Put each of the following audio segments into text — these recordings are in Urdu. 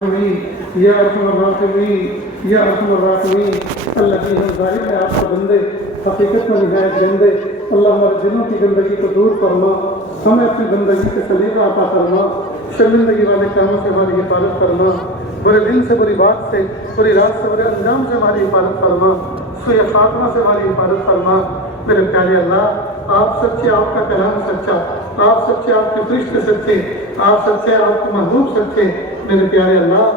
یا ارحم الراحمین یا ارحم الراحمین۔ اللہ کی ہم ظاہر ہے آپ کے بندے، حقیقت میں نہایت گندے۔ اللہ ہمارے دلوں کی گندگی کو دور فرما، ہمیں اپنی بندگی کے سلیقہ عطا فرما، شرمندگی والے کاموں سے ہماری حفاظت فرما، برے دن سے، بری بات سے، بری رات سے، برے انجام سے ہماری حفاظت فرما، سوء خاتمہ سے ہماری حفاظت فرما۔ میرے پیارے اللہ، آپ سچے، آپ کا کلام سچا، آپ سچے، آپ کے فرشتے سچے، آپ سچے، آپ کے محبوب سچے۔ میرے پیارے اللہ،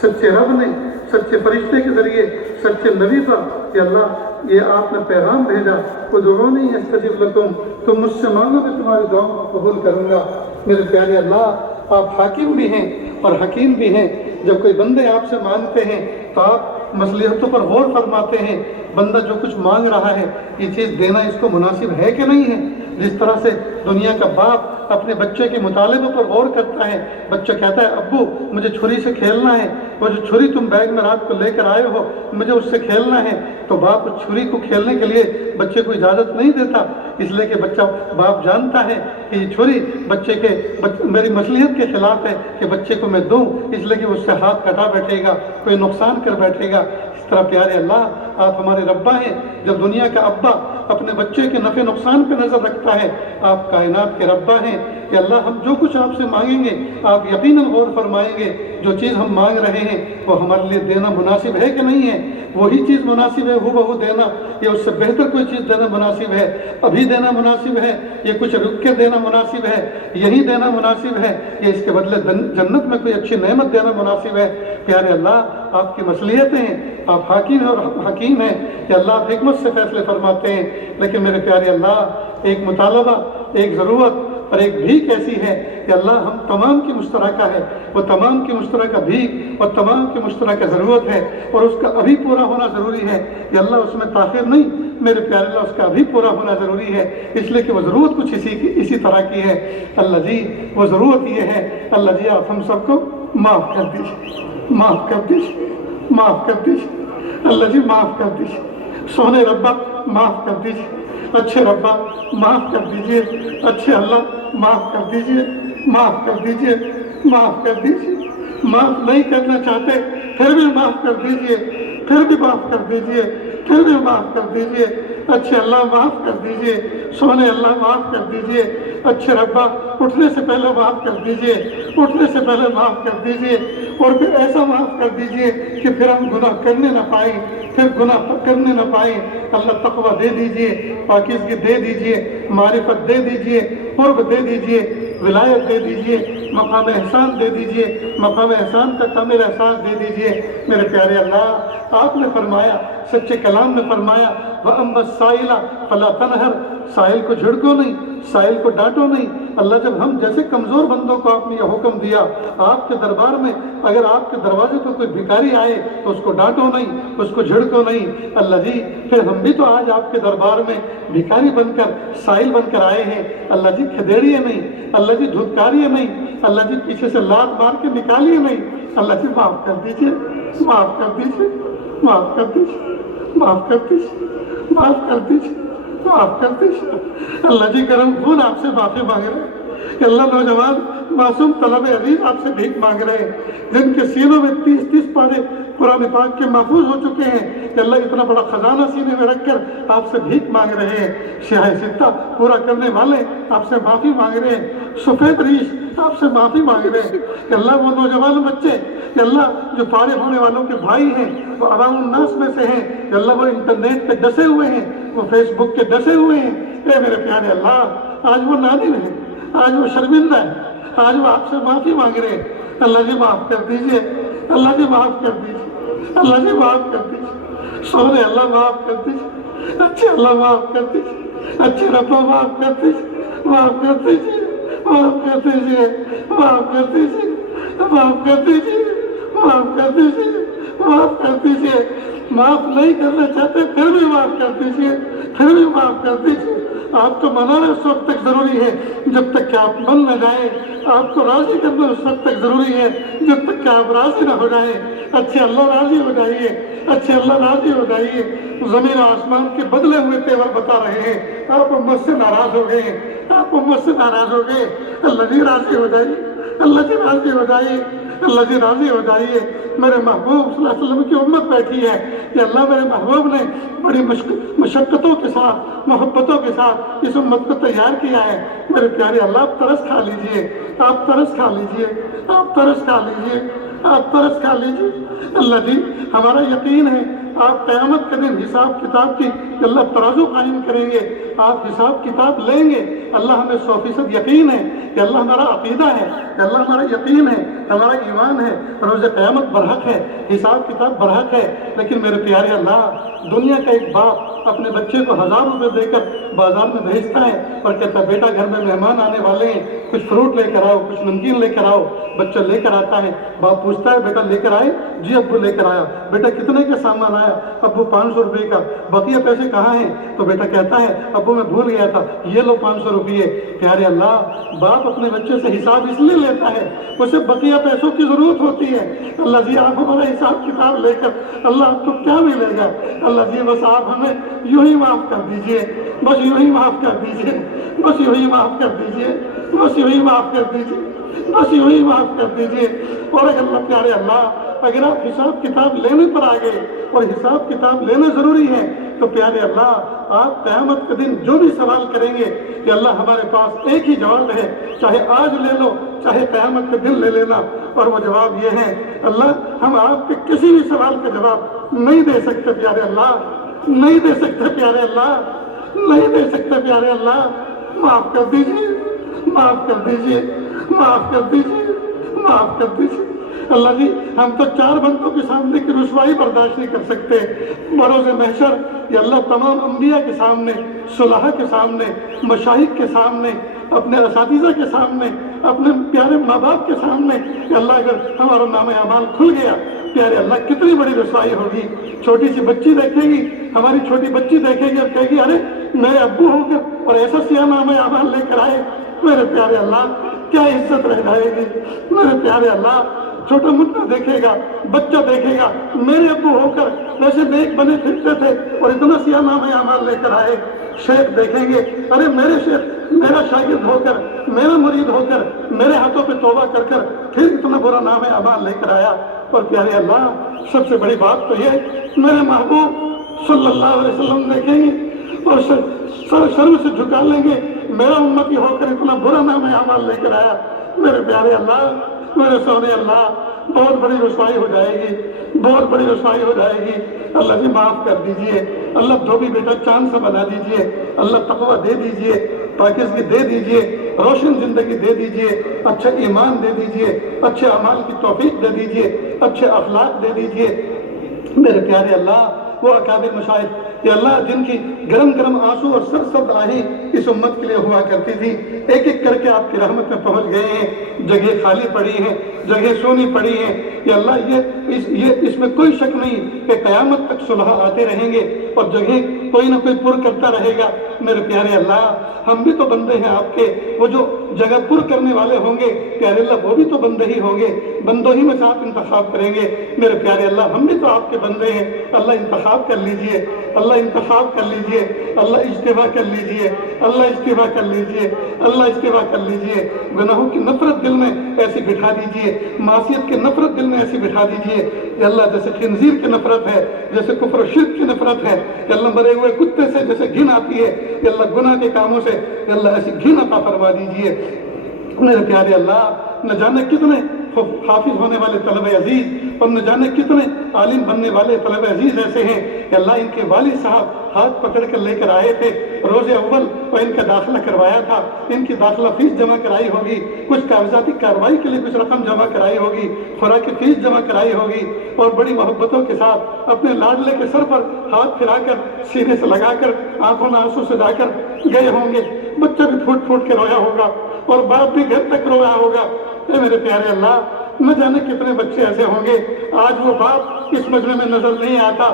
سچے رب نے سچے فرشتے کے ذریعے سچے نبی پر کہ اللہ یہ آپ نے پیغام بھیجا، ادعونی استجب لکم، تم مجھ سے مانگو میں تمہاری دعاؤں کو قبول کروں گا۔ میرے پیارے اللہ، آپ حاکم بھی ہیں اور حکیم بھی ہیں۔ جب کوئی بندے آپ سے مانگتے ہیں تو آپ مصلحتوں پر غور فرماتے ہیں۔ بندہ جو کچھ مانگ رہا ہے یہ چیز دینا اس کو مناسب ہے کہ نہیں ہے۔ جس طرح سے دنیا کا باپ اپنے بچے کے مطالبے پر غور کرتا ہے، بچہ کہتا ہے ابو مجھے چھری سے کھیلنا ہے، وہ جو چھری تم بیگ میں رات کو لے کر آئے ہو مجھے اس سے کھیلنا ہے، تو باپ اس چھری کو کھیلنے کے لیے بچے کو اجازت نہیں دیتا، اس لیے کہ باپ جانتا ہے کہ یہ چھری میری مصلحت کے خلاف ہے کہ بچے کو میں دوں، اس لیے کہ اس سے ہاتھ کٹا بیٹھے گا، کوئی نقصان کر بیٹھے گا۔ اس طرح پیارے اللہ آپ ہمارے ربا ہیں۔ جب دنیا کا ابا اپنے بچے کے نفع نقصان پہ نظر رکھتا ہے، آپ کائنات کے ربا ہیں کہ اللہ ہم جو کچھ آپ سے مانگیں گے آپ یقیناً غور فرمائیں گے، جو چیز ہم مانگ رہے ہیں وہ ہمارے لیے دینا مناسب ہے کہ نہیں ہے۔ وہی چیز مناسب ہے ہو بہو دینا، یا اس سے بہتر کوئی چیز دینا مناسب ہے، ابھی دینا مناسب ہے، یا کچھ رک کے دینا مناسب ہے، یہی دینا مناسب ہے، یا اس کے بدلے جنت میں کوئی اچھی نعمت دینا مناسب ہے۔ پیارے اللہ آپ کی مصلحتیں ہیں، آپ حاکم اور حکیم ہیں کہ اللہ آپ حکمت سے فیصلے فرماتے ہیں۔ لیکن میرے پیارے اللہ ایک مطالبہ، ایک ضرورت اور ایک بھیک ایسی ہے کہ اللہ ہم تمام کی مشترکہ ہے، وہ تمام کی مشترکہ بھیک اور تمام کی مشترکہ ضرورت ہے، اور اس کا ابھی پورا ہونا ضروری ہے کہ اللہ اس میں تاخیر نہیں۔ میرے پیارے اللہ اس کا ابھی پورا ہونا ضروری ہے، اس لیے کہ وہ ضرورت کچھ اسی طرح کی ہے۔ اللہ جی وہ ضرورت یہ ہے، اللہ جی آپ ہم سب کو معاف کر دیجیے، معاف کر دیجیے، معاف کر دیجیے، اللہ جی معاف کر دیجیے۔ سونے ربا معاف کر دیجیے، اچھے ربا معاف کر دیجیے، اچھے اللہ معاف کر دیجیے، معاف کر دیجیے، معاف کر دیجیے۔ معاف نہیں کرنا چاہتے پھر بھی معاف کر دیجیے، پھر بھی معاف کر دیجیے، پھر بھی معاف کر دیجیے، اچھے اللہ معاف کر دیجیے، سونے اللہ معاف کر دیجیے، اچھے ربا اٹھنے سے پہلے معاف کر دیجیے، اٹھنے سے پہلے معاف کر دیجیے، اور پھر ایسا معاف کر دیجیے کہ پھر ہم گناہ کرنے نہ پائیں، پھر گناہ کرنے نہ پائیں۔ اللہ تقویٰ دے دیجیے، پاکیزگی دے دیجیے، معرفت دے دیجیے، قرب دے دیجیے، ولایت دے دیجیے، مقام احسان دے دیجیے، مقام احسان کا کامل احساس دے دیجیے۔ میرے پیارے اللہ آپ نے فرمایا، سچے کلام میں فرمایا وَأَمَّا السَّائِلَ فَلَا تَنْهَرْ، سائل کو جھڑکو نہیں، سائل کو ڈانٹو نہیں۔ اللہ جب ہم جیسے کمزور بندوں کو آپ نے یہ حکم دیا، آپ کے دربار میں اگر آپ کے دروازے پہ کوئی بھکاری آئے تو اس کو ڈانٹو نہیں، اس کو جھڑکو نہیں۔ اللہ جی پھر ہم بھی تو آج آپ کے دربار میں بھکاری بن کر، سائل بن کر آئے ہیں۔ اللہ جی کھدیڑیے نہیں، اللہ جی دھتکاریے نہیں، اللہ جی پیچھے سے لات مار کے نکالیے نہیں۔ اللہ جی معاف کر دیجیے، معاف کر دیجیے، معاف کر دیجیے، معاف کر دیجیے، معاف کر دیجیے، معاف کر دیجیے۔ اللہ جی کرم خون آپ سے معافی مانگ رہے ہیں کہ اللہ نوجوان معصوم طلب عزیز آپ سے بھیک مانگ رہے ہیں، جن کے سینوں میں 30 پارے قرآن پاک کے محفوظ ہو چکے ہیں کہ اللہ اتنا بڑا خزانہ سینے میں رکھ کر آپ سے بھیک مانگ رہے ہیں۔ سیاہ ستہ پورا کرنے والے آپ سے معافی مانگ رہے ہیں، سفید ریش آپ سے معافی مانگ رہے ہیں کہ اللہ وہ نوجوان بچے کہ اللہ جو فارغ ہونے والوں کے بھائی ہیں، وہ عوام الناس میں سے ہیں کہ اللہ وہ انٹرنیٹ پہ ڈسے ہوئے ہیں، وہ فیس بک کے ڈسے ہوئے ہیں، اے میرے پیارے اللہ آج وہ نادم ہے، آج وہ شرمندہ ہے، آج وہ آپ سے معافی مانگ رہے ہیں۔ اللہ جی معاف کر دیجئے، اللہ جی معاف کر دیجئے، اللہ جی معاف کر دیجئے، سونے اللہ معاف کر دیجئے، اچھے اللہ معاف کر دیجئے، اچھے ربا معاف کر دیجئے، معاف کر دیجئے، معاف کر دیجئے، معاف کر دیجئے، معاف کر دیجئے، معاف کر دیجئے، معاف کر دیجئے۔ معاف نہیں کرنا چاہتے پھر بھی معاف کر دیجئے، پھر بھی معاف کر دیجئے۔ آپ کو منانا اس وقت تک ضروری ہے جب تک کہ آپ من نہ جائیں، آپ کو راضی کرنا اس وقت تک ضروری ہے جب تک کہ آپ راضی نہ ہو جائیں۔ اچھے اللہ راضی ہو جائیے، اچھے اللہ راضی ہو جائیے۔ زمین و آسمان کے بدلے ہوئے تیور بتا رہے ہیں، آپ امت سے ناراض ہو گئے ہیں، آپ امت سے ناراض ہو گئے۔ اللہ جی راضی ہو جائیے، اللہ جی راضی ہو جائیے، اللہ جی راضی ہو جائیے، میرے محبوب صلی اللہ علیہ وسلم کی امت بیٹھی ہے کہ اللہ میرے محبوب نے بڑی مشقتوں کے ساتھ، محبتوں کے ساتھ اس امت کو تیار کیا ہے۔ میرے پیارے اللہ آپ ترس کھا لیجئے، آپ ترس کھا لیجئے، آپ ترس کھا لیجئے، آپ ترس کھا لیجئے۔ اللہ جی ہمارا یقین ہے آپ قیامت کے دن حساب کتاب کی اللہ ترازو قائم کریں گے، آپ حساب کتاب لیں گے۔ اللہ ہمیں 100% یقین ہے کہ اللہ ہمارا عقیدہ ہے، کہ اللہ ہمارا یقین ہے، ہمارا ایمان ہے، روز قیامت برحق ہے، حساب کتاب برحق ہے۔ لیکن میرے پیارے اللہ دنیا کا ایک باپ اپنے بچے کو 1000 روپے دے کر بازار میں بھیجتا ہے اور کہتا ہے بیٹا گھر میں مہمان آنے والے ہیں، کچھ فروٹ لے کر آؤ، کچھ نمکین لے کر آؤ۔ بچہ لے کر آتا ہے، باپ پوچھتا ہے بیٹا لے کر آئے؟ جی ابو لے کر آیا۔ بیٹا کتنے کا سامان آیا؟ ابو 500 روپے کا۔ بقیہ پیسے کہاں ہیں؟ تو بیٹا کہتا ہے ابو میں بھول گیا تھا، یہ لو 500 روپیے۔ پیارے اللہ باپ اپنے بچے سے حساب اس لیے لیتا ہے، اسے بقیہ پیسوں کی ضرورت ہوتی ہے۔ اللہ جی آپ ہمارا حساب کتاب لے کر اللہ آپ کو کیا ملے گا؟ اللہ جی بس آپ ہمیں یوں ہی معاف کر دیجئے، بس یوں ہی معاف کر دیجئے، بس یوں ہی معاف کر دیجئے، بس یوں ہی معاف کر دیجئے، بس یوں ہی معاف کر دیجئے۔ اور اگر اللہ پیارے اللہ اگر آپ حساب کتاب لینے پر آ گئے اور حساب کتاب لینا ضروری ہے تو پیارے اللہ آپ قیامت کے دن جو بھی سوال کریں گے کہ اللہ ہمارے پاس ایک ہی جواب ہے، چاہے آج لے لو چاہے قیامت کے دن لے لینا، اور وہ جواب یہ ہے اللہ ہم آپ کے کسی بھی سوال کا جواب نہیں دے سکتے پیارے اللہ، نہیں دے سکتے پیارے اللہ، نہیں دے سکتے پیارے اللہ، معاف کر دیجئے، معاف کر دیجئے، معاف کر دیجئے، معاف کر دیجئے۔ اللہ جی ہم تو 4 بندوں کے سامنے کی رسوائی برداشت نہیں کر سکتے، بروز محشر یہ اللہ تمام انبیاء کے سامنے، صلحاء کے سامنے، مشائخ کے سامنے، اپنے اساتذہ کے سامنے، اپنے پیارے ماں باپ کے سامنے کہ اللہ اگر ہمارا نام اعمال کھل گیا پیارے اللہ کتنی بڑی رسوائی ہوگی۔ چھوٹی سی بچی دیکھے گی، ہماری چھوٹی بچی دیکھے گی اور کہے گی ارے میرے ابو ہو کر اور ایسا سیاہ نام اعمال لے کر آئے، میرے پیارے اللہ کیا عزت رہ جائے گی۔ میرے پیارے اللہ چھوٹا مدعا دیکھے گا، بچہ دیکھے گا میرے ابو ہو کر ویسے نیک بنے پھرتے تھے اور اتنا سیاہ نام اعمال لے کر آئے۔ شیخ دیکھیں گے ارے میرے شیخ میرا شاگرد ہو کر، میرا مرید ہو کر میرے ہاتھوں پہ توبہ کر کر پھر اتنا برا نام اعمال لے کر آیا۔ اور پیارے اللہ سب سے بڑی بات تو یہ میرے محبوب صلی اللہ علیہ وسلم دیکھیں گے اور سر شرم سے جھکا لیں گے، میرا امتی ہو کر اتنا برا نام اعمال لے کر آیا۔ میرے پیارے اللہ میرے سونے اللہ بہت بڑی رسوائی ہو جائے گی، بہت بڑی رسوائی ہو جائے گی۔ اللہ جی معاف کر دیجئے، اللہ دھوبی بیٹا چاند سے بنا دیجئے، اللہ تقویٰ دے دیجئے، پاکیزگی دے دیجئے، روشن زندگی دے دیجئے، اچھا ایمان دے دیجئے، اچھے اعمال کی توفیق دے دیجئے، اچھے اخلاق دے دیجئے۔ میرے پیارے اللہ وہ اکابر مشائخ کہ اللہ جن کی گرم گرم آنسو اور سرسبز آہیں اس امت کے لیے ہوا کرتی تھی، ایک ایک کر کے آپ کی رحمت میں پہنچ گئے ہیں، جگہ خالی پڑی ہیں، جگہ سونی پڑی ہیں کہ اللہ یہ اس میں کوئی شک نہیں کہ قیامت تک صلحاء آتے رہیں گے اور جگہ کوئی نہ کوئی پر کرتا رہے گا۔ میرے پیارے اللہ ہم بھی تو بندے ہیں آپ کے، وہ جو جگہ پر کرنے والے ہوں گے پیارے اللہ وہ بھی تو بندے ہی ہوں گے، بندوں ہی میں سے آپ انتخاب کریں گے۔ میرے پیارے اللہ ہم بھی تو آپ کے بندے ہیں، اللہ انتخاب کر لیجئے، اللہ انتخاب کر لیجئے، اللہ اجتباء کر لیجئے، اللہ اجتباء کر لیجئے، اللہ اجتباء کر لیجئے۔ گناہوں کی نفرت دل میں ایسی بٹھا دیجئے، معصیت کی نفرت دل میں ایسی بٹھا دیجئے کہ اللہ جیسے خنزیر کی نفرت ہے، جیسے کفر و شرک کی نفرت ہے کہ اللہ مرے ہوئے کتے سے جیسے گھن آتی ہے کہ اللہ گناہ کے کاموں سے کہ اللہ ایسی گھن عطا فرما دیجئے۔ میرے پیارے اللہ نہ جانے کتنے حافظ ہونے والے طلبہ عزیز اور نہ جانے کتنے عالم بننے والے طلبہ عزیز ایسے ہیں کہ اللہ ان کے والد صاحب ہاتھ پکڑ کر لے کر آئے تھے روز اول اور ان کا داخلہ کروایا تھا، ان کی داخلہ فیس جمع کرائی ہوگی، کچھ کاغذاتی کارروائی کے لیے کچھ رقم جمع کرائی ہوگی، خوراک کی فیس جمع کرائی ہوگی اور بڑی محبتوں کے ساتھ اپنے لاڈلے کے سر پر ہاتھ پھرا کر سینے سے لگا کر آنکھوں میں آنسو سجا کر گئے ہوں گے۔ بچہ بھی پھوٹ پھوٹ کے رویا ہوگا اور باپ بھی گھر تک رویا ہوگا۔ اے میرے پیارے اللہ نہ جانے کتنے بچے ایسے ہوں گے آج وہ باپ اس مجمع میں نظر نہیں آتا،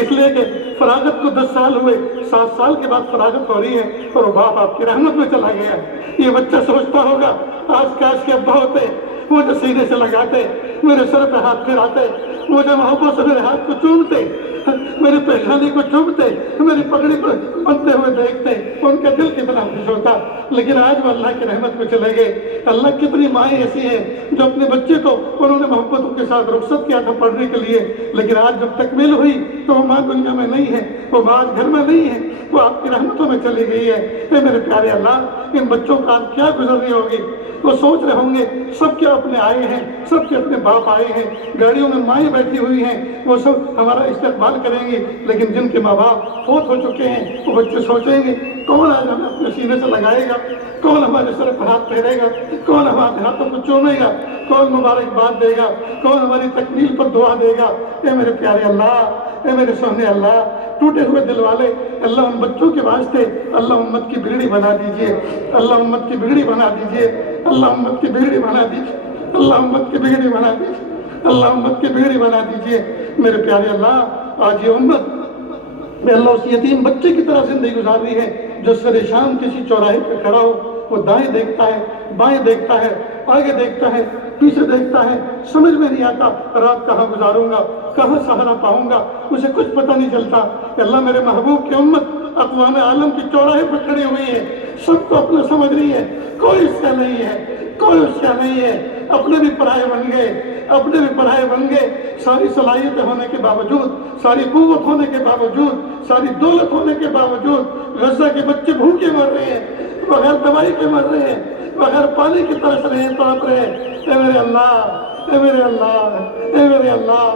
اس لیے کہ فراغت کو 10 سال ہوئے، 7 سال کے بعد فراغت ہو رہی ہے اور وہ باپ آپ کی رحمت میں چلا گیا۔ یہ بچہ سوچتا ہوگا آج کاش کے ابا ہوتے، مجھے سینے سے لگاتے، میرے سر پہ ہاتھ پھراتے، مجھے محبت سے میرے ہاتھ کو چومتے، میری پیشانی کو چومتے، میری پگڑی کو بنتے ہوئے دیکھتے، ان کا دل کتنا خوش ہوتا۔ لیکن آج وہ اللہ کی رحمت میں چلے گئے۔ اللہ کتنی مائیں ایسی ہیں جو اپنے بچے کو انہوں نے محبتوں کے ساتھ رخصت کیا تھا پڑھنے کے لیے، لیکن آج جب تکمیل ہوئی تو وہ ماں دنیا میں نہیں ہے، وہ ماں آج گھر میں نہیں ہے، وہ آپ کی رحمتوں میں چلی گئی ہے۔ اے میرے پیارے اللہ، ان بچوں کا آج کیا گزرنی ہوگی؟ وہ سوچ رہے ہوں گے سب کے اپنے آئے ہیں، سب کے اپنے باپ آئے ہیں، گاڑیوں میں مائیں بیٹھی ہوئی ہیں، وہ سب ہمارا استقبال کریں گے، لیکن جن کے ماں باپ فوت ہو چکے ہیں وہ بچے سوچیں گے کون آج ہمیں اپنے سینے سے لگائے گا، کون ہمارے سر پر ہاتھ پھیرے گا، کون ہمارے ہاتھوں کو چومے گا، کون مبارکباد دے گا، کون ہماری تکمیل پر دعا دے گا۔ اے میرے پیارے اللہ، اے میرے سونے اللہ، ٹوٹے ہوئے دل والے اللہ، ان بچوں کے واسطے اللہ امت کی بگڑی بنا دیجئے، اللہ امت کی بگڑی بنا دیجئے، اللہ امت کی بگڑی بنا دیجئے، اللہ امت کی بگڑی بنا دیجئے، اللہ امت کی بگڑی بنا دیجئے۔ میرے پیارے اللہ، آج یہ امت میں اللہ اس یتیم بچے کی طرح زندگی گزار رہی ہے جو سر شام کسی چوراہے پہ کھڑا ہو، وہ دائیں دیکھتا ہے، بائیں دیکھتا ہے، آگے دیکھتا ہے، پیچھے دیکھتا ہے، سمجھ میں نہیں آتا رات کہاں گزاروں گا، کہاں سہارا پاؤں گا، اسے کچھ پتہ نہیں چلتا کہ اللہ میرے محبوب کی امت اقوام عالم کی چوراہے پہ کھڑی ہوئی ہے، سب کو اپنا سمجھ رہی ہے، کوئی اس کا نہیں ہے، کوئی اس کا نہیں ہے، اپنے بھی پرائے بن گئے، اپنے بھی پرائے بن گئے، ساری صلاحیتیں ہونے کے باوجود، ساری قوت ہونے کے باوجود، ساری دولت ہونے کے باوجود غزہ کے بچے بھوکے مر رہے ہیں، بغیر دوائی کے مر رہے ہیں، بغیر پانی کے ترس رہے ہیں، تڑپ رہے ہیں۔ اے میرے اللہ، اے میرے اللہ، اے میرے اللہ،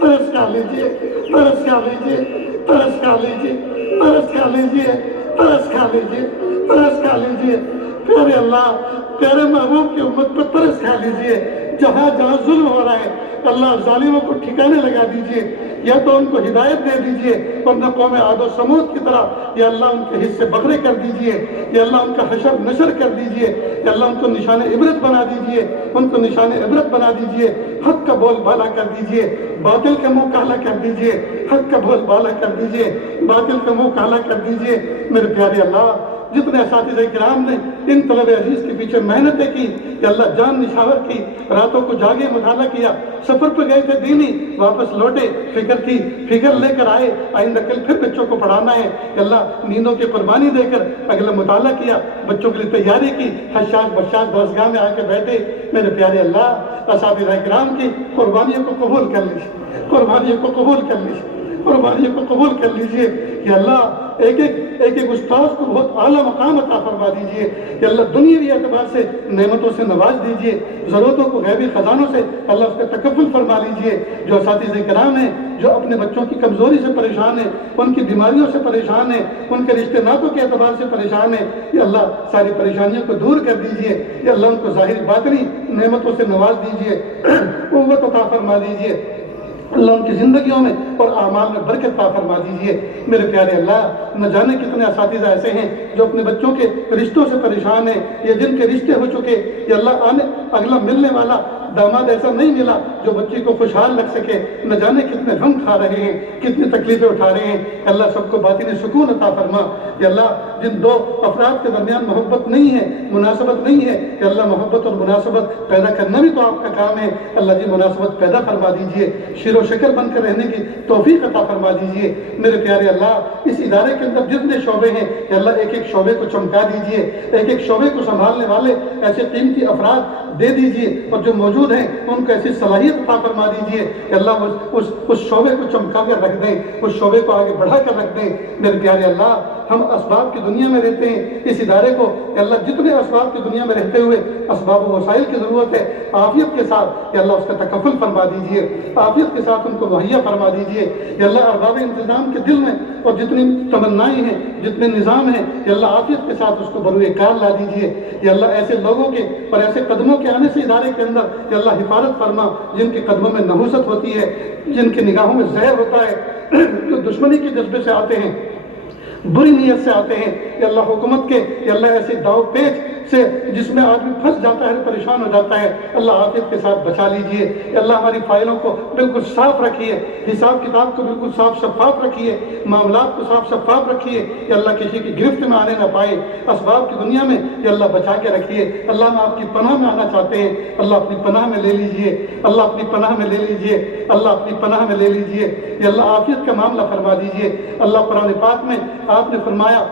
ترس کھا لیجئے، ترس کھا لیجئے، ترس کھا لیجئے، ترس کھا لیجئے، ترس کھا لیجئے، ترس کھا لیجئے۔ پیارے اللہ، پیارے محبوب کی امت پر ترس کھا لیجئے۔ جہاں جہاں ظلم ہو رہا ہے اللہ ظالموں کو ٹھکانے لگا دیجئے، یا تو ان کو ہدایت دے دیجئے، ورنہ قوم عاد و سمود کی طرح یا اللہ ان کے حصے بکھرے کر دیجئے، یا اللہ ان کا حشر نشر کر دیجئے، یا اللہ ان کو نشان عبرت بنا دیجئے، ان کو نشان عبرت بنا دیجئے۔ حق کا بول بالا کر دیجئے، باطل کا منہ کالا کر دیجئے، حق کا بول بالا کر دیجئے، باطل کا منہ کالا کر دیجئے۔ میرے پیارے اللہ، جتنے اساتذہ کرام نے ان طلب عزیز کے پیچھے محنتیں کی کہ اللہ جان نشاور کی، راتوں کو جاگے مطالعہ کیا، سفر پہ گئے تھے دینی، واپس لوٹے، فکر تھی، فکر لے کر آئے، آئندہ کل پھر بچوں کو پڑھانا ہے کہ اللہ نیندوں کی قربانی دے کر اگلا مطالعہ کیا، بچوں کے لیے تیاری کی، حشاش بشاش درسگاہ میں آ کے بیٹھے۔ میرے پیارے اللہ، اساتذہ کرام کی قربانیوں کو قبول کر لیجیے، قربانیوں کو قبول کر لیجیے، قربانیوں کو قبول کر لیجئے کہ اللہ ایک ایک استاذ کو بہت اعلیٰ مقام عطا فرما دیجئے کہ اللہ دنیاوی اعتبار سے نعمتوں سے نواز دیجئے، ضرورتوں کو غیبی خزانوں سے اللہ اس کا تکفل فرما لیجئے۔ جو اساتذہ کرام ہیں جو اپنے بچوں کی کمزوری سے پریشان ہیں، ان کی بیماریوں سے پریشان ہیں، ان کے رشتے ناتوں کے اعتبار سے پریشان ہیں، یا اللہ ساری پریشانیوں کو دور کر دیجئے، یا اللہ ان کو ظاہر باطنی نعمتوں سے نواز دیجئے، قوت عطا فرما دیجئے، اللہ ان کی زندگیوں میں اور اعمال میں برکت عطا فرما دیجئے۔ میرے پیارے اللہ، نہ جانے کتنے اساتذہ ایسے ہیں جو اپنے بچوں کے رشتوں سے پریشان ہیں، یا جن کے رشتے ہو چکے، یا اللہ اگلا ملنے والا داماد ایسا نہیں ملا جو بچی کو خوشحال رکھ سکے، نہ جانے کتنے غم کھا رہے ہیں، کتنی تکلیفیں اٹھا رہے ہیں۔ اللہ سب کو باطنی سکون عطا فرما۔ یا اللہ جن دو افراد کے درمیان محبت نہیں ہے، مناسبت نہیں ہے، کہ اللہ محبت اور مناسبت پیدا کرنا بھی تو آپ کا کام ہے، اللہ جی مناسبت پیدا فرما دیجئے، شیر و شکر بن کر رہنے کی توفیق عطا فرما دیجئے۔ میرے پیارے اللہ، اس ادارے کے اندر جتنے شعبے ہیں کہ اللہ ایک ایک شعبے کو چمکا دیجئے، ایک ایک شعبے کو سنبھالنے والے ایسے قیمتی افراد دے دیجئے، اور جو موجود ہیں ان کو ایسی صلاحیت عطا فرما دیجئے کہ اللہ اس شعبے کو چمکا کر رکھ دیں، اس شعبے کو آگے بڑھا کر رکھ دیں۔ میرے پیارے اللہ، ہم اسباب کی دنیا میں رہتے ہیں، اس ادارے کو کہ اللہ جتنے اسباب کی دنیا میں رہتے ہوئے اسباب و وسائل کی ضرورت ہے، عافیت کے ساتھ کہ اللہ اس کا تکفل فرما دیجئے، عافیت کے ساتھ ان کو مہیا فرما دیجئے۔ یا اللہ ارباب انتظام کے دل میں اور جتنی تمنائیں ہیں، جتنے نظام ہیں، یا اللہ عافیت کے ساتھ اس کو بروئے کار لا دیجئے۔ یا اللہ ایسے لوگوں کے اور ایسے قدموں کے آنے سے ادارے کے اندر یا اللہ حفاظت فرما جن کے قدموں میں نحوست ہوتی ہے، جن کے نگاہوں میں زہر ہوتا ہے، جو دشمنی کے جذبے سے آتے ہیں، بری نیت سے آتے ہیں، یا اللہ حکومت کے یا اللہ ایسے داؤ پیچ سے جس میں آدمی پھنس جاتا ہے، پریشان ہو جاتا ہے، اللہ عافیت کے ساتھ بچا لیجئے۔ اللہ ہماری فائلوں کو بالکل صاف رکھیے، حساب کتاب کو بالکل صاف شفاف رکھیے، معاملات کو صاف شفاف رکھیے کہ اللہ کسی کی گرفت میں آنے نہ پائے، اسباب کی دنیا میں یہ اللہ بچا کے رکھیے۔ اللہ ہم آپ کی پناہ میں آنا چاہتے ہیں، اللہ اپنی پناہ میں لے لیجئے، اللہ اپنی پناہ میں لے لیجئے، اللہ اپنی پناہ میں لے لیجئے۔ یہ اللہ عافیت کا معاملہ فرما دیجئے۔ اللہ قرآن پاک میں آپ نے فرمایا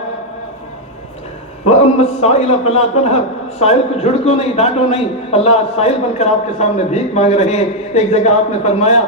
وَأَمَّا السَّائِلَ فَلَا تَنْهَرْ، سائل کو جھڑکو نہیں، ڈانٹو نہیں۔ اللہ آج سائل بن کر آپ کے سامنے بھیک مانگ رہے ہیں۔ ایک جگہ آپ نے فرمایا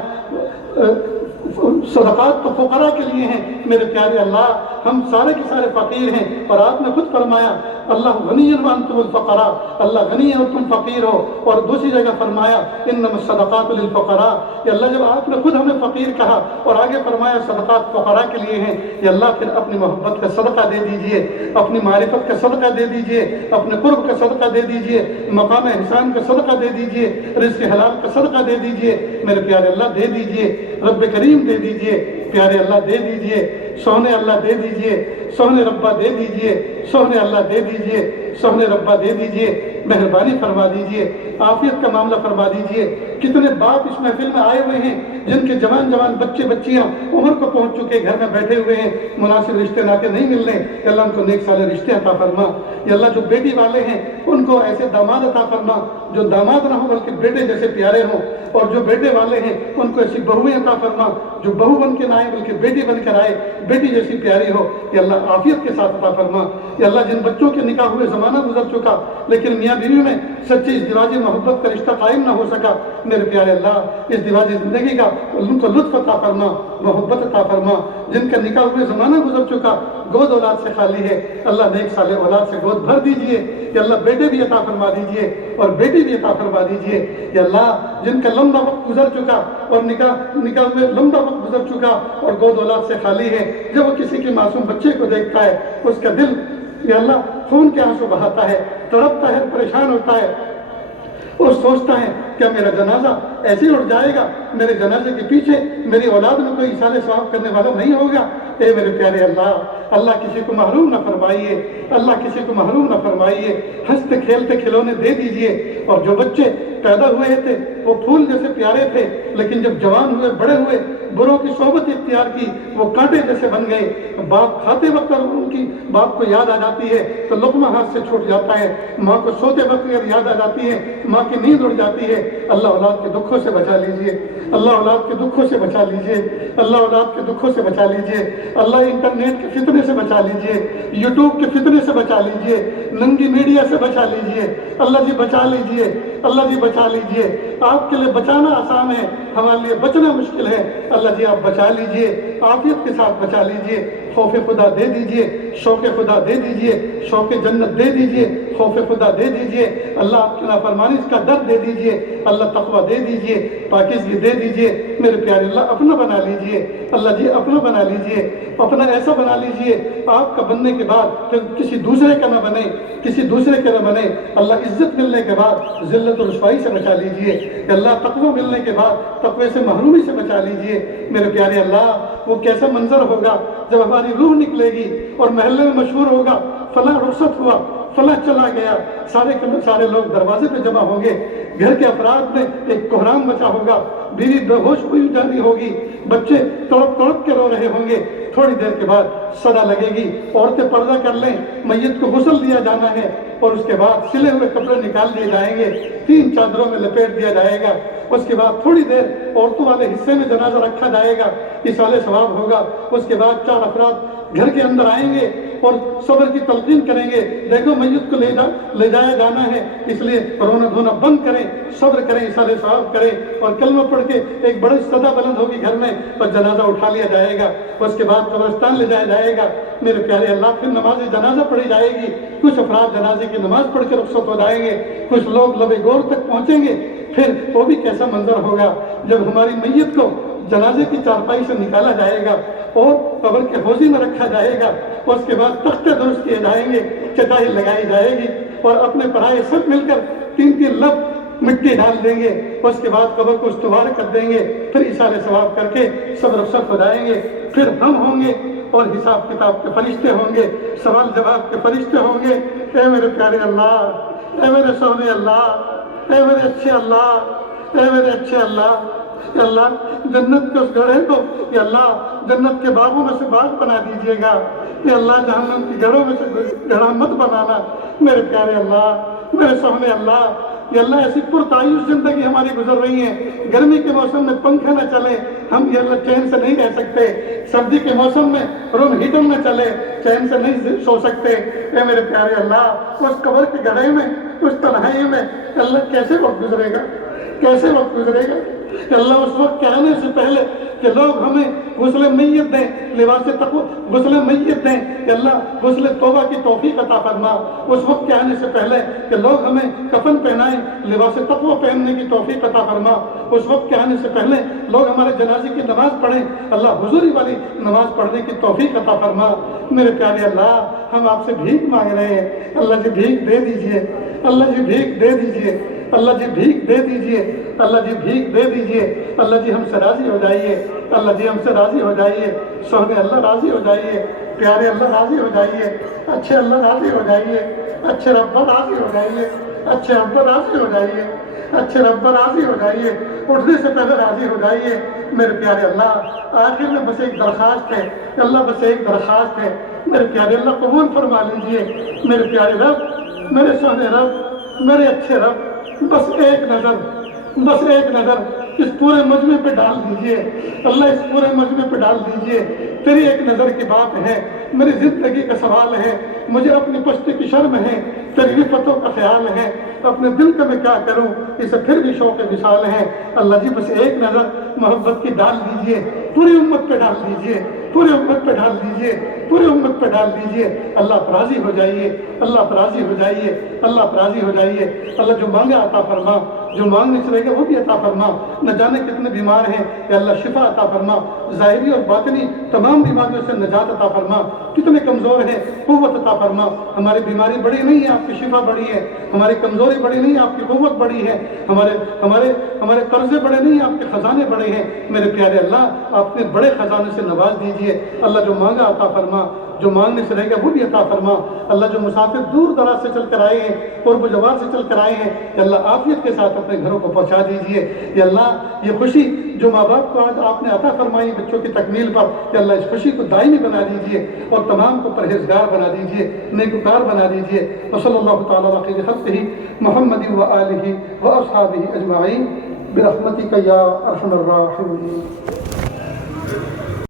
صدقات تو فقراء کے لیے ہیں۔ میرے پیارے اللہ، ہم سارے کے سارے فقیر ہیں، اور آپ نے خود فرمایا اللہ غنی وانتم الفقراء، اللہ غنی ہے اور تم فقیر ہو۔ اور دوسری جگہ فرمایا انما الصدقات للفقراء، کہ اللہ جب آپ نے خود ہمیں فقیر کہا اور آگے فرمایا صدقات فقراء کے لیے ہیں، یہ اللہ پھر اپنی محبت کا صدقہ دے دیجئے، اپنی معرفت کا صدقہ دے دیجئے، اپنے قرب کا صدقہ دے دیجئے، مقام احسان کا صدقہ دے دیجئے، رزق حلال کا صدقہ دے دیجئے۔ میرے پیارے اللہ دے دیجئے، رب کریم دے دیجئے، پیارے اللہ دے دیجئے، سونے اللہ دے دیجئے، سونے ربا دے دیجئے، سونے اللہ دے دیجئے، سونے ربا دے دیجئے، مہربانی فرما دیجئے، عافیت کا معاملہ فرما دیجئے۔ کتنے باپ اس محفل میں آئے ہوئے ہیں جن کے جوان جوان بچے بچیاں عمر کو پہنچ چکے، گھر میں بیٹھے ہوئے ہیں، مناسب رشتے ناطے نہیں مل رہے، یا اللہ ان کو نیک صالح رشتے عطا فرما۔ یا اللہ جو بیٹی والے ہیں ان کو ایسے داماد عطا فرما جو داماد نہ ہو بلکہ بیٹے جیسے پیارے ہوں، اور جو بیٹے والے ہیں ان کو ایسی بہویں عطا فرما جو بہو بن کے نہ آئے بلکہ بیٹی بن کر آئے، بیٹی جیسی پیاری ہو۔ یا اللہ عافیت کے ساتھ عطا فرما۔ یا اللہ جن بچوں کے نکاح ہوئے زمانہ گزر چکا لیکن میاں بیوی میں سچی ازدواجی محبت کا رشتہ قائم نہ ہو سکا، میرے پیارے اللہ ازدواجی زندگی کا ان کو لطف عطا فرما، محبت عطا فرما۔ جن کا نکاح ہوئے زمانہ گزر چکا، گود اولاد سے خالی ہے، اللہ نیک صالح اولاد سے گود بھر دیجئے۔ یا اللہ بیٹے بھی عطا فرما دیجئے اور بیٹی بھی عطا فرما دیجئے۔ یا اللہ جن کا لمبا وقت گزر چکا اور نکاح میں لمبا وقت گزر چکا اور گود اولاد سے خالی ہے، جب وہ کسی کے معصوم بچے کو دیکھتا ہے اس کا دل یا اللہ خون کے آنسو بہاتا ہے، تڑپتا ہے، پریشان ہوتا ہے، اور سوچتا ہے کیا میرا جنازہ ایسے اٹھ جائے گا، میرے جنازے کے پیچھے میری اولاد میں کوئی اصالِ ثواب کرنے والا نہیں ہوگا۔ اے میرے پیارے اللہ، اللہ کسی کو محروم نہ فرمائیے، اللہ کسی کو محروم نہ فرمائیے، ہنستے کھیلتے کھلونے دے دیجئے۔ اور جو بچے پیدا ہوئے تھے وہ پھول جیسے پیارے تھے، لیکن جب جوان ہوئے، بڑے ہوئے، بروں کی صحبت اختیار کی، وہ کانٹے جیسے بن گئے۔ باپ کھاتے وقت اور ان کی باپ کو یاد آ جاتی ہے تو لقمہ ہاتھ سے چھوٹ جاتا ہے، ماں کو سوتے وقت یاد آ جاتی ہے، ماں کی نیند اڑ جاتی ہے۔ اللہ اولاد کے دکھوں سے بچا لیجئے، اللہ اولاد کے دکھوں سے بچا لیجئے، اللہ اولاد کے دکھوں سے بچا لیجئے۔ اللہ انٹرنیٹ کے فتنے سے بچا لیجئے، یوٹیوب کے فتنے سے بچا لیجئے، ننگی میڈیا سے بچا لیجئے۔ اللہ جی بچا لیجئے، اللہ جی بچا لیجئے۔ آپ کے لیے بچانا آسان ہے، ہمارے لیے بچنا مشکل ہے۔ اللہ جی آپ بچا لیجئے، عافیت کے ساتھ بچا لیجئے۔ خوف خدا دے دیجئے، شوق خدا دے دیجئے، شوق جنت دے دیجئے، خوف خدا دے دیجئے۔ اللہ آپ کی نافرمانی کا ڈر دے دیجئے، اللہ تقوی دے دیجئے، پاکیزگی دے دیجئے۔ میرے پیارے اللہ اپنا بنا لیجئے، اللہ جی اپنا بنا لیجئے، اپنا ایسا بنا لیجئے آپ کا بننے کے بعد پھر کسی دوسرے کا نہ بنے، کسی دوسرے کا نہ بنے۔ اللہ عزت ملنے کے بعد ذلت و رسوائی سے بچا لیجئے، اللہ تقوی ملنے کے بعد تقوی سے محرومی سے بچا لیجئے۔ میرے پیارے اللہ وہ کیسا منظر ہوگا جب ہماری روح نکلے گی اور محلے میں مشہور ہوگا فلاں رخصت ہوا، فلاں چلا گیا، سارے لوگ دروازے پہ جمع ہوں گے، گھر کے افراد میں ایک کوہرام مچا ہوگا، بیوی بے ہوش ہوئی جانی ہوگی، بچے تڑپ تڑپ کے رو رہے ہوں گے۔ تھوڑی دیر کے بعد صدا لگے گی، عورتیں پردہ کر لیں، میت کو غسل دیا جانا ہے، اور اس کے بعد سلے ہوئے کپڑے نکال دیے جائیں گے، 3 چادروں میں لپیٹ دیا جائے گا۔ اس کے بعد تھوڑی دیر عورتوں والے حصے میں جنازہ رکھا جائے گا، اصالِ ثواب ہوگا۔ اس کے بعد 4 افراد گھر کے اندر آئیں گے اور صبر کی تلقین کریں گے، دیکھو میت کو لے جایا جانا ہے، اس لیے رونا دھونا بند کریں، صبر کریں، اصالِ ثواب کریں، اور کلمہ پڑھ کے ایک بڑی صدا بلند ہوگی گھر میں، اور جنازہ اٹھا لیا جائے گا۔ اس کے بعد قبرستان لے جایا جائے گا۔ میرے پیارے اللہ پھر نماز جنازہ پڑھی جائے گی، کچھ افراد جنازے کی نماز پڑھ کے رخصت ہو جائیں گے، کچھ لوگ لبِ گور تک پہنچیں گے۔ پھر وہ بھی کیسا منظر ہوگا جب ہماری میت کو جنازے کی چارپائی سے نکالا جائے گا اور قبر کے حوضی میں رکھا جائے گا، اس کے بعد تختے درست کیے جائیں گے، چٹائی لگائی جائے گی، اور اپنے پرائے سب مل کر 3 لب مٹی ڈال دیں گے، اس کے بعد قبر کو استوار کر دیں گے، پھر اشارے ثواب کر کے صبر و صرف ہدائیں گے، پھر ہم ہوں گے اور حساب کتاب کے فرشتے ہوں گے، سوال جواب کے فرشتے ہوں گے۔ اے میرے پیارے اللہ، اے میرے سونے اللہ، اے میرے اچھے اللہ، اے میرے اچھے اللہ، اے اللہ جنت کے اس گڑھے کو یا اللہ جنت کے باغوں میں سے باغ بنا دیجیے گا، یا اللہ جہنم کی گڑھوں میں سے گڑھا مت بنانا میرے پیارے اللہ، میرے سونے اللہ۔ یا اللہ ایسی پرتعیش زندگی ہماری گزر رہی ہے، گرمی کے موسم میں پنکھا نہ چلے ہم یا اللہ چین سے نہیں رہ سکتے، سردی کے موسم میں روم ہیٹر نہ چلے چین سے نہیں سو سکتے۔ اے میرے پیارے اللہ اس قبر کے گڑھے میں، اس تنہائی میں اللہ کیسے وقت گزرے گا، کیسے وقت گزرے گا؟ کہ اللہ اس وقت کے آنے سے پہلے کہ لوگ ہمیں غسل میت دیں، لباس تقوی غسل میت دیں، کہ اللہ غسل توبہ کی توفیق عطا فرما۔ اس وقت کے آنے سے پہلے کہ لوگ ہمیں کفن پہنائیں، لباس تقوی پہننے کی توفیق عطا فرما۔ اس وقت کے آنے سے پہلے لوگ ہمارے جنازے کی نماز پڑھیں، اللہ حضوری والی نماز پڑھنے کی توفیق عطا فرما۔ میرے پیارے اللہ ہم آپ سے بھیک مانگ رہے ہیں، اللہ جی بھیک دے دیجئے، اللہ جی بھیک دے دیجئے، اللہ جی بھیک دے دیجئے، اللہ جی بھیک دے دیجئے، اللہ جی ہم سے راضی ہو جائیے، اللہ جی ہم سے راضی ہو جائیے، سونے اللہ راضی ہو جائیے، پیارے اللہ راضی ہو جائیے، اچھے اللہ راضی ہو جائیے، اچھے رب راضی ہو جائیے، اچھے رب راضی ہو جائیے، اچھے رب راضی ہو جائیے، اٹھنے سے پہلے راضی ہو جائیے میرے پیارے اللہ۔ آخر میں بس ایک درخواست ہے اللہ، بس ایک درخواست ہے میرے پیارے اللہ، قبول فرما لیجئے میرے پیارے رب، میرے سونے رب، میرے اچھے رب، بس ایک نظر، بس ایک نظر اس پورے مجمع پہ ڈال دیجئے اللہ، اس پورے مجمع پہ ڈال دیجئے۔ تیری ایک نظر کی بات ہے، میری زندگی کا سوال ہے، مجھے اپنی پشت کی شرم ہے، تیری رفتوں کا خیال ہے، اپنے دل کا میں کیا کروں، اسے پھر بھی شوق وصال ہے اللہ جی، بس ایک نظر محبت کی ڈال دیجئے، پوری امت پہ ڈال دیجئے، پوری امت پہ ڈال دیجئے، پوری امت پہ ڈال دیجئے۔ اللہ آپ راضی ہو جائیے، اللہ آپ راضی ہو جائیے، اللہ آپ راضی ہو جائیے۔ اللہ جو مانگا عطا فرما، جو مانگنے سے رہے گا وہ بھی عطا فرما۔ نہ جانے کتنے بیمار ہیں یا اللہ شفا عطا فرما، ظاہری اور باطنی تمام بیماریوں سے نجات عطا فرما۔ کتنے کمزور ہیں قوت عطا فرما۔ ہماری بیماری بڑی نہیں ہے، آپ کی شفا بڑی ہے، ہماری کمزوری بڑی نہیں ہے، آپ کی قوت بڑی ہے، ہمارے قرضے بڑے نہیں ہیں، آپ کے خزانے بڑے ہیں میرے پیارے اللہ، آپ نے بڑے خزانے سے نواز دیجئے۔ اللہ جو مانگا عطا فرما، جو مانگنے سے رہے گا وہ بھی عطا فرما۔ اللہ جو مسافر دور دراز سے چل کر آئے ہیں، قرب و جوار سے چل کر آئے ہیں، یا اللہ عافیت کے ساتھ اپنے گھروں کو پہنچا دیجئے۔ یا اللہ یہ خوشی جو ماں باپ کو آج آپ نے عطا فرمائی بچوں کی تکمیل پر، یا اللہ اس خوشی کو دائمی بنا دیجئے اور تمام کو پرہیزگار بنا دیجئے، نیکوکار بنا دیجئے۔ وصلی اللہ تعالیٰ علی خیر خلقہ محمد و آلہ و اصحابہ اجمعین برحمتک یا ارحم الراحمین۔